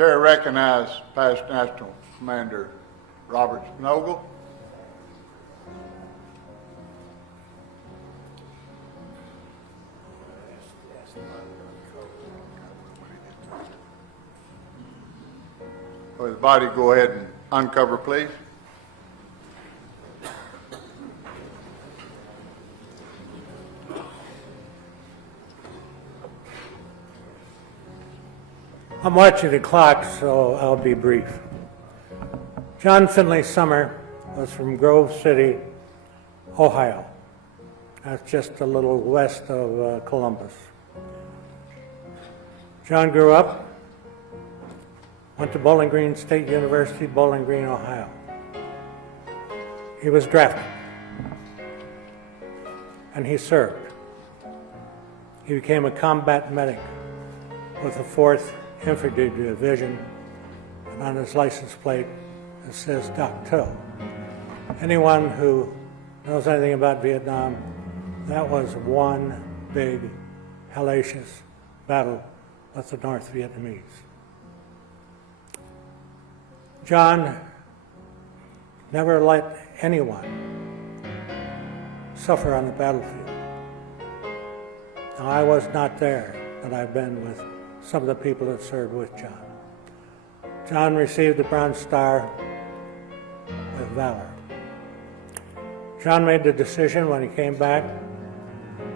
Chair recognizes past National Commander Robert Spanogle. Will the body go ahead and uncover, please? I'm watching the clock, so I'll be brief. John Finley Sommer was from Grove City, Ohio. That's just a little west of Columbus. John grew up, went to Bowling Green State University, Bowling Green, Ohio. He was drafted, and he served. He became a combat medic with the 4th Infantry Division, and on his license plate it says Doc Till. Anyone who knows anything about Vietnam, that was one big hellacious battle with the North Vietnamese. John never let anyone suffer on the battlefield. Now, I was not there, but I've been with some of the people that served with John. John received the Bronze Star with valor. John made the decision when he came back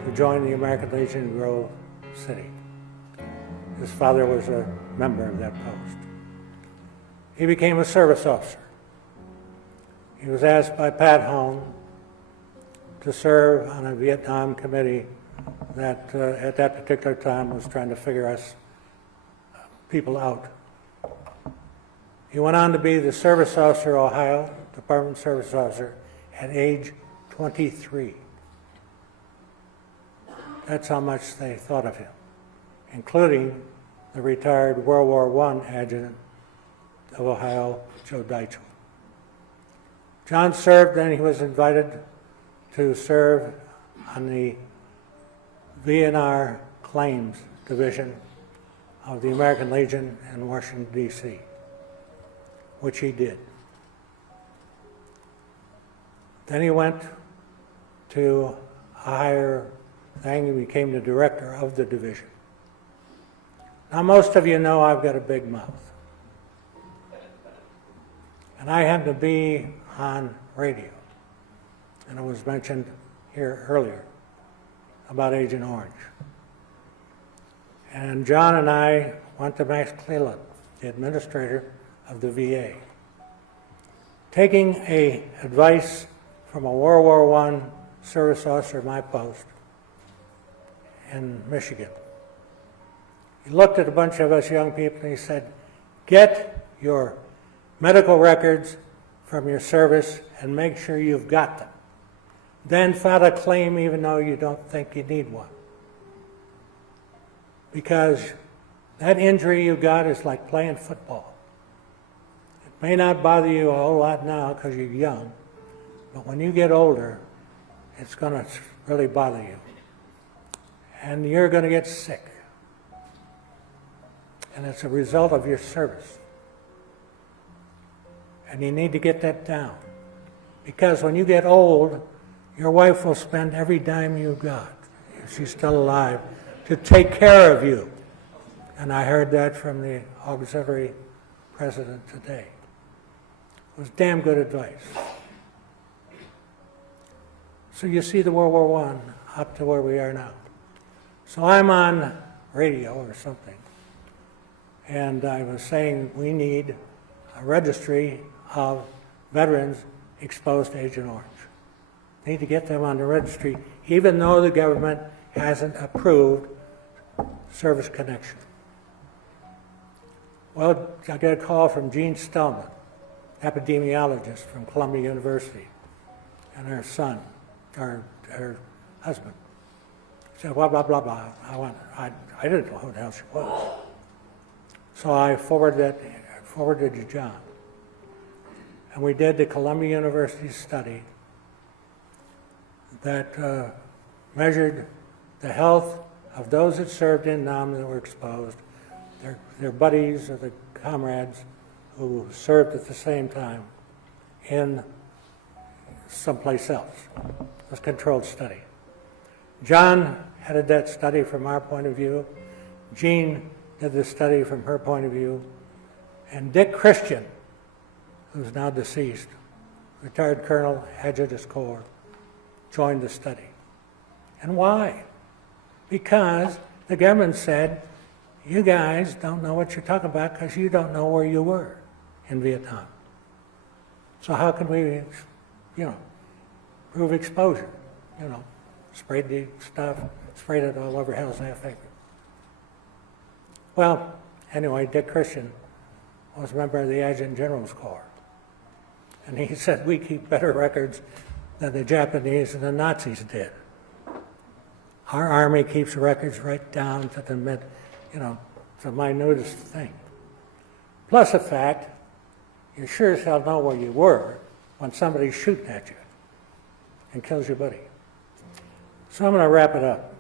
to join the American Legion in Grove City. His father was a member of that post. He became a service officer. He was asked by Pat Hone to serve on a Vietnam committee that at that particular time was trying to figure us people out. He went on to be the service officer, Ohio, Department Service Officer, at age 23. That's how much they thought of him, including the retired World War I Adjutant of Ohio, Joe Deitchell. John served, and he was invited to serve on the VNR Claims Division of the American Legion in Washington, D.C., which he did. Then he went to a higher thing. He became the director of the division. Now, most of you know I've got a big mouth. And I happen to be on radio. And it was mentioned here earlier about Agent Orange. And John and I went to Max Cleland, the administrator of the VA, taking advice from a World War I service officer at my post in Michigan. He looked at a bunch of us young people and he said, get your medical records from your service and make sure you've got them. Then file a claim even though you don't think you need one. Because that injury you got is like playing football. It may not bother you a whole lot now because you're young, but when you get older, it's going to really bother you. And you're going to get sick. And it's a result of your service. And you need to get that down. Because when you get old, your wife will spend every dime you've got, if she's still alive, to take care of you. And I heard that from the auxiliary president today. It was damn good advice. So you see the World War I up to where we are now. So I'm on radio or something, and I was saying we need a registry of veterans exposed to Agent Orange. Need to get them on the registry, even though the government hasn't approved service connection. Well, I got a call from Jean Stellman, epidemiologist from Columbia University, and her son, her husband. She said, blah, blah, blah, blah. I didn't know who the hell she was. So I forwarded to John. And we did the Columbia University study that measured the health of those that served in Nam that were exposed, their buddies or the comrades who served at the same time in someplace else. It was a controlled study. John headed that study from our point of view. Jean did the study from her point of view. And Dick Christian, who's now deceased, retired colonel, adjutant corps, joined the study. And why? Because the government said, you guys don't know what you're talking about because you don't know where you were in Vietnam. So how can we, prove exposure? Sprayed the stuff, sprayed it all over Hell's Half Acre. Well, anyway, Dick Christian was a member of the Adjutant General's Corps. And he said, we keep better records than the Japanese and the Nazis did. Our Army keeps records right down to the the minutest thing. Plus the fact, you sure as hell know where you were when somebody's shooting at you and kills your buddy. So I'm going to wrap it up.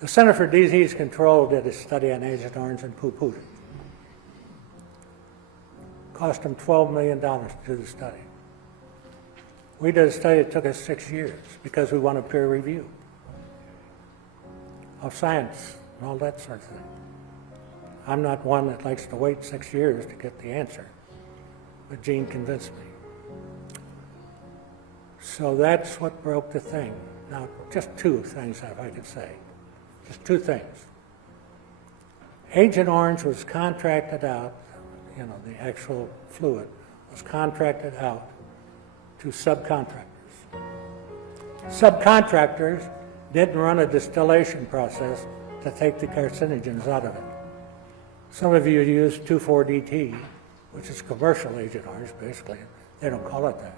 The Center for Disease Control did a study on Agent Orange and poo-pooed it. Cost them $12 million to do the study. We did a study that took us 6 years because we want a peer review of science and all that sort of thing. I'm not one that likes to wait 6 years to get the answer, but Gene convinced me. So that's what broke the thing. Now, just two things, if I could say. Just two things. Agent Orange was contracted out, the actual fluid was contracted out to subcontractors. Subcontractors didn't run a distillation process to take the carcinogens out of it. Some of you use 2,4-DT, which is commercial Agent Orange, basically. They don't call it that.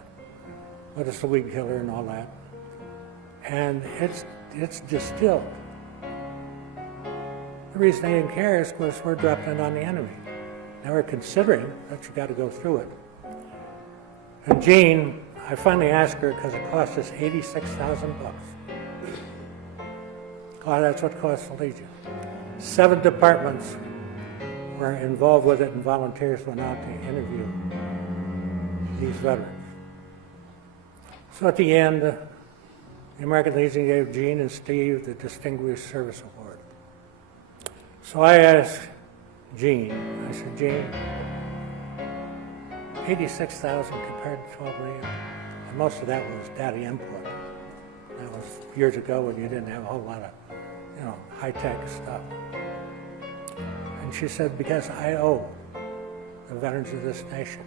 But it's the weed killer and all that. And it's distilled. The reason they didn't care is because we're dropping it on the enemy. Now we're considering that you got to go through it. And Jean, I finally asked her because it cost us $86,000. Oh, that's what it cost the Legion. 7 departments were involved with it, and volunteers went out to interview these veterans. So at the end, the American Legion gave Jean and Steve the Distinguished Service Award. So I asked Jean, I said, Jean, 86,000 compared to 12 million, and most of that was data input. That was years ago when you didn't have a whole lot of, high-tech stuff. And she said, because I owe the veterans of this nation.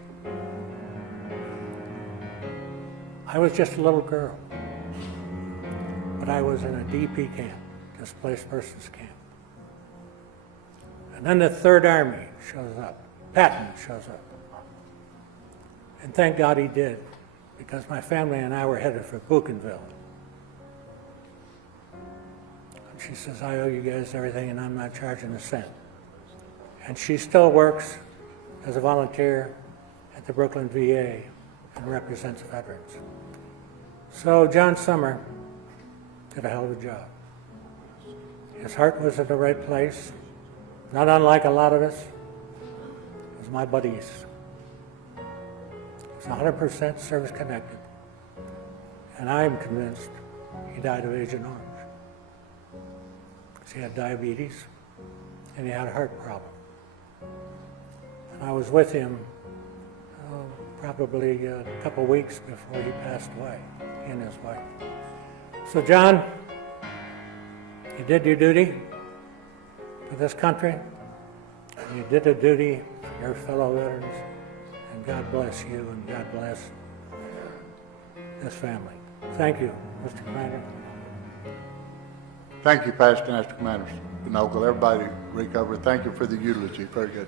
I was just a little girl, but I was in a DP camp, displaced persons camp. And then the Third Army shows up, Patton shows up. And thank God he did, because my family and I were headed for Buchenville. And she says, I owe you guys everything and I'm not charging a cent. And she still works as a volunteer at the Brooklyn VA and represents veterans. So John Sommer did a hell of a job. His heart was at the right place, not unlike a lot of us. It was my buddies. He was 100% service connected. And I'm convinced he died of Agent Orange. Because he had diabetes and he had a heart problem. And I was with him probably a couple weeks before he passed away, he and his wife. So John, you did your duty for this country, and you did a duty for your fellow veterans, and God bless you and God bless this family. Thank you, Mr. Commander. Thank you, Past and Master Commander Spanogle. Everybody recovered. Thank you for the eulogy. Very good.